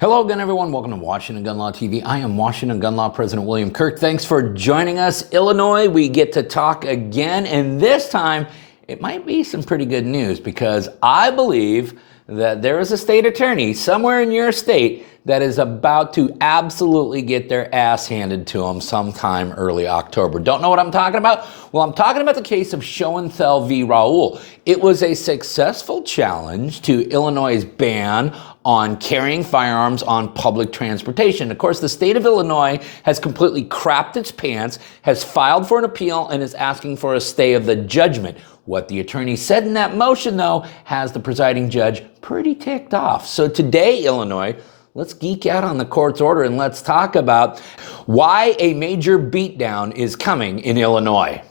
Hello again, everyone. Welcome to Washington Gun Law TV. I am Washington Gun Law President William Kirk. Thanks for joining us. Illinois, we get to talk again, and this time it might be some pretty good news because I believe that there is a state attorney somewhere in your state that is about to absolutely get their ass handed to them sometime early October. Don't know what I'm talking about? Well, I'm talking about the case of Schoenthal v. Raoul. It was a successful challenge to Illinois' ban on carrying firearms on public transportation. Of course, the state of Illinois has completely crapped its pants, has filed for an appeal, and is asking for a stay of the judgment. What the attorney said in that motion, though, has the presiding judge pretty ticked off. So today, Illinois, let's geek out on the court's order and let's talk about why a major beatdown is coming in Illinois.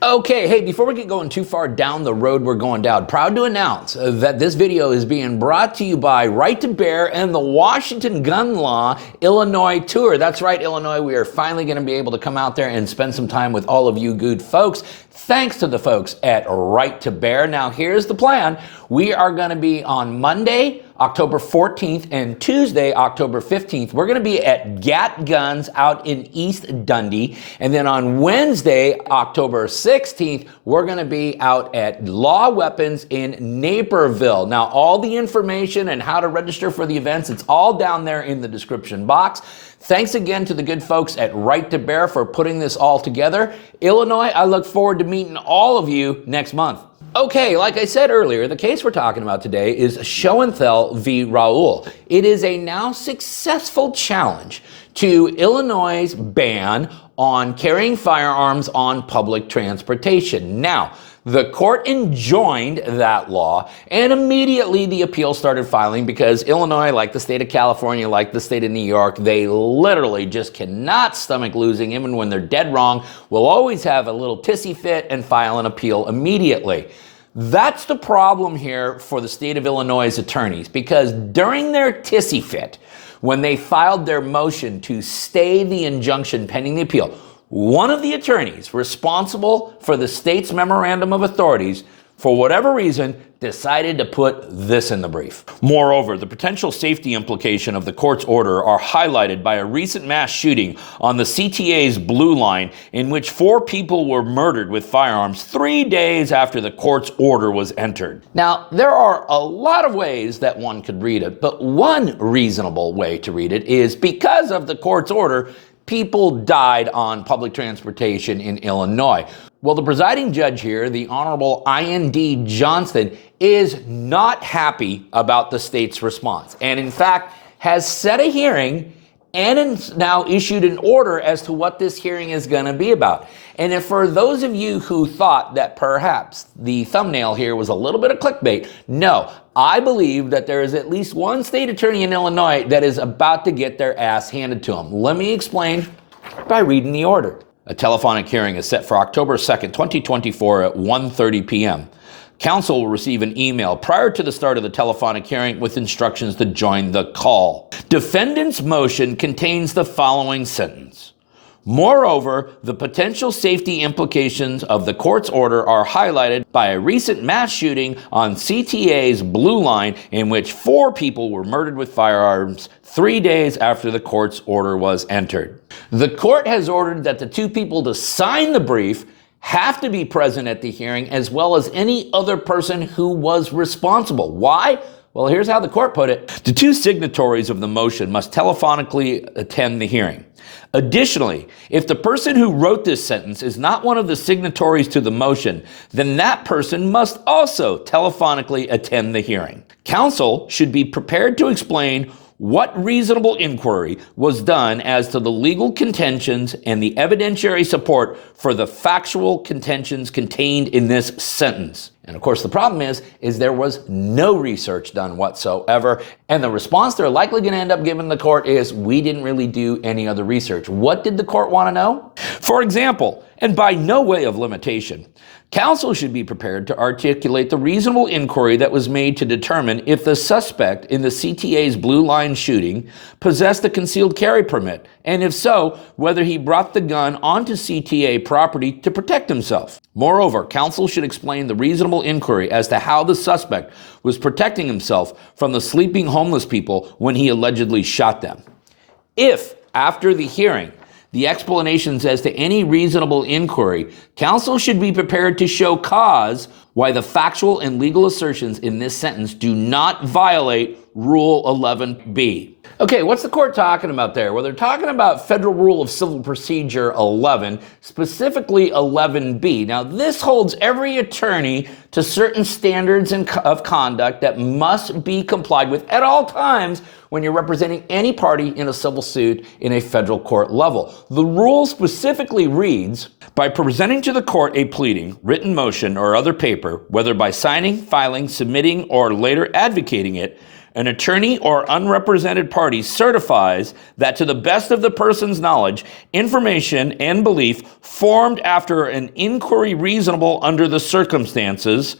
Okay, hey, before we get going too far down the road we're going down, proud to announce that this video is being brought to you by Right to Bear and the Washington Gun Law Illinois Tour. That's right, Illinois, we are finally going to be able to come out there and spend some time with all of you good folks, thanks to the folks at Right to Bear. Now, here's the plan. We are going to be on Monday, October 14th, and Tuesday, October 15th. We're going to be at Gat Guns out in East Dundee. And then on Wednesday, October 16th, we're going to be out at Law Weapons in Naperville. Now, all the information and how to register for the events, it's all down there in the description box. Thanks again to the good folks at Right to Bear for putting this all together. Illinois, I look forward to meeting all of you next month. Okay, like I said earlier, the case we're talking about today is Schoenthal v. Raoul. It is a now successful challenge to Illinois' ban on carrying firearms on public transportation. Now, the court enjoined that law, and immediately the appeal started filing because Illinois, like the state of California, like the state of New York, they literally just cannot stomach losing, even when they're dead wrong, will always have a little tissy fit and file an appeal immediately. That's the problem here for the state of Illinois' attorneys, because during their tissy fit, when they filed their motion to stay the injunction pending the appeal, one of the attorneys responsible for the state's memorandum of authorities, for whatever reason, decided to put this in the brief. Moreover, the potential safety implication of the court's order are highlighted by a recent mass shooting on the CTA's Blue Line in which 4 people were murdered with firearms 3 days after the court's order was entered. Now, there are a lot of ways that one could read it, but one reasonable way to read it is because of the court's order, people died on public transportation in Illinois. Well, the presiding judge here, the Honorable I.N.D. Johnston, is not happy about the state's response, and in fact has set a hearing and now issued an order as to what this hearing is going to be about. And if for those of you who thought that perhaps the thumbnail here was a little bit of clickbait, no, I believe that there is at least one state attorney in Illinois that is about to get their ass handed to them. Let me explain by reading the order. A telephonic hearing is set for October 2nd, 2024 at 1:30 p.m. Counsel will receive an email prior to the start of the telephonic hearing with instructions to join the call. Defendant's motion contains the following sentence. Moreover, the potential safety implications of the court's order are highlighted by a recent mass shooting on CTA's Blue Line in which 4 people were murdered with firearms 3 days after the court's order was entered. The court has ordered that the 2 people to sign the brief have to be present at the hearing, as well as any other person who was responsible. Why? Well, here's how the court put it. The 2 signatories of the motion must telephonically attend the hearing. Additionally, if the person who wrote this sentence is not one of the signatories to the motion, then that person must also telephonically attend the hearing. Counsel should be prepared to explain what reasonable inquiry was done as to the legal contentions and the evidentiary support for the factual contentions contained in this sentence. And of course, the problem is there was no research done whatsoever. And the response they're likely going to end up giving the court is, we didn't really do any other research. What did the court want to know? For example, and by no way of limitation, counsel should be prepared to articulate the reasonable inquiry that was made to determine if the suspect in the CTA's Blue Line shooting possessed a concealed carry permit And if so, whether he brought the gun onto CTA property to protect himself. Moreover, counsel should explain the reasonable inquiry as to how the suspect was protecting himself from the sleeping homeless people when he allegedly shot them. If, after the hearing, the explanations as to any reasonable inquiry, counsel should be prepared to show cause why the factual and legal assertions in this sentence do not violate Rule 11b. Okay, what's the court talking about there? Well, they're talking about Federal Rule of Civil Procedure 11, specifically 11b. Now, this holds every attorney to certain standards of conduct that must be complied with at all times when you're representing any party in a civil suit in a federal court level. The rule specifically reads, by presenting to the court a pleading, written motion, or other paper, whether by signing, filing, submitting, or later advocating it, an attorney or unrepresented party certifies that to the best of the person's knowledge, information, and belief formed after an inquiry reasonable under the circumstances,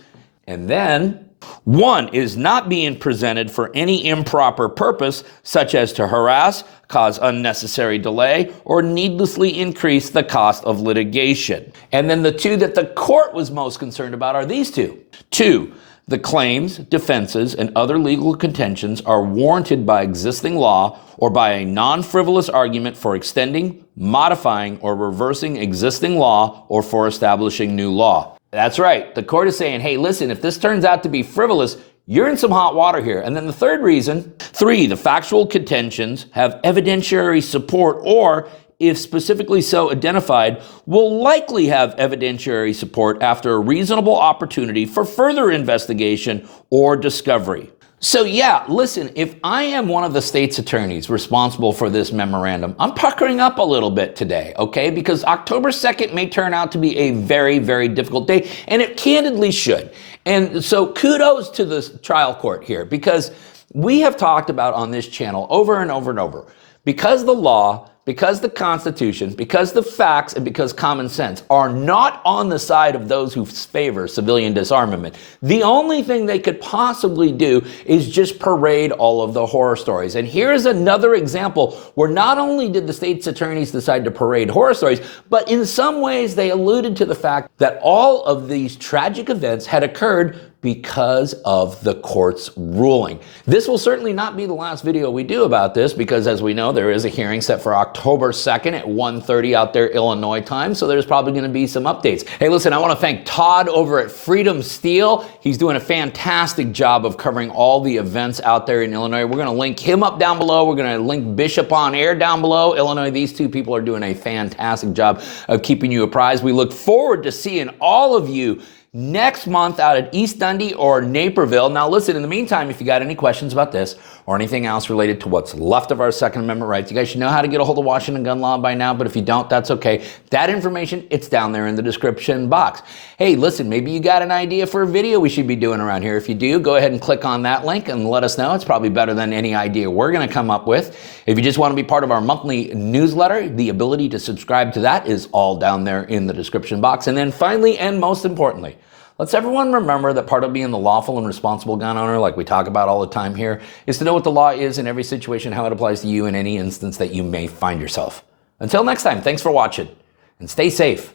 and then 1 is not being presented for any improper purpose, such as to harass, cause unnecessary delay, or needlessly increase the cost of litigation. And then the 2 that the court was most concerned about are these 2. 2, the claims, defenses, and other legal contentions are warranted by existing law or by a non-frivolous argument for extending, modifying, or reversing existing law or for establishing new law. That's right. The court is saying, hey, listen, if this turns out to be frivolous, you're in some hot water here. And then the third reason, 3, the factual contentions have evidentiary support or, if specifically so identified, will likely have evidentiary support after a reasonable opportunity for further investigation or discovery. So yeah, listen, if I am one of the state's attorneys responsible for this memorandum, I'm puckering up a little bit today, okay? Because October 2nd may turn out to be a very, very difficult day, and it candidly should. And so kudos to the trial court here, because we have talked about on this channel over and over and over, because the law, because the Constitution, because the facts, and because common sense are not on the side of those who favor civilian disarmament, the only thing they could possibly do is just parade all of the horror stories. And here's another example where not only did the state's attorneys decide to parade horror stories, but in some ways they alluded to the fact that all of these tragic events had occurred because of the court's ruling. This will certainly not be the last video we do about this, because as we know, there is a hearing set for October 2nd at 1:30 out there Illinois time, so there's probably going to be some updates. Hey, listen, I want to thank Todd over at Freedom Steel. He's doing a fantastic job of covering all the events out there in Illinois. We're going to link him up down below. We're going to link Bishop on Air down below. Illinois, these two people are doing a fantastic job of keeping you apprised. We look forward to seeing all of you next month out at East Dundee or Naperville. Now listen, in the meantime, if you got any questions about this or anything else related to what's left of our Second Amendment rights, you guys should know how to get a hold of Washington gun law by now, but if you don't, that's okay. That information, it's down there in the description box. Hey, listen, maybe you got an idea for a video we should be doing around here. If you do, go ahead and click on that link and let us know. It's probably better than any idea we're going to come up with. If you just want to be part of our monthly newsletter, the ability to subscribe to that is all down there in the description box. And then finally, and most importantly, let's everyone remember that part of being the lawful and responsible gun owner, like we talk about all the time here, is to know what the law is in every situation, how it applies to you in any instance that you may find yourself. Until next time, thanks for watching, and stay safe.